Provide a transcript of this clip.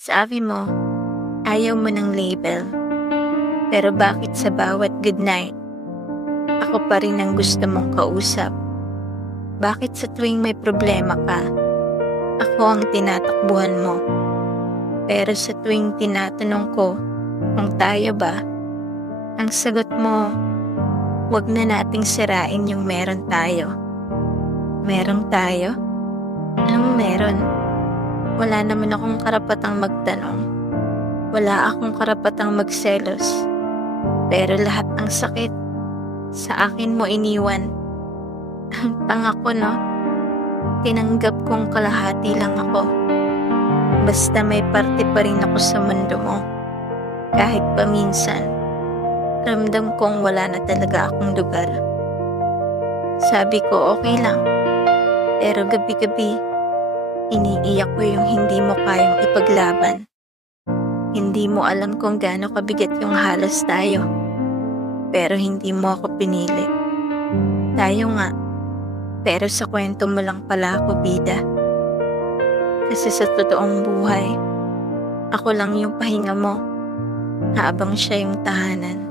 Sabi mo, ayaw mo ng label. Pero bakit sa bawat goodnight, ako pa rin ang gusto mong kausap? Bakit sa tuwing may problema ka, ako ang tinatakbuhan mo? Pero sa tuwing tinatanong ko kung tayo ba, ang sagot mo, wag na nating sirain yung meron tayo. Meron tayo? Anong meron? Wala naman akong karapatang magtanong. Wala akong karapatang magselos. Pero lahat ng sakit, sa akin mo iniwan. Ang tanga ko, no? Tinanggap kong kalahati lang ako. Basta may parte pa rin ako sa mundo mo. Kahit paminsan, ramdam kong wala na talaga akong lugar. Sabi ko okay lang. Pero gabi-gabi, iniiyak ko yung hindi mo kayang ipaglaban. Hindi mo alam kung gaano kabigat yung halos tayo. Pero hindi mo ako pinili. Tayo nga. Pero sa kwento mo lang pala ako bida. Kasi sa totoong buhay, ako lang yung pahinga mo habang siya yung tahanan.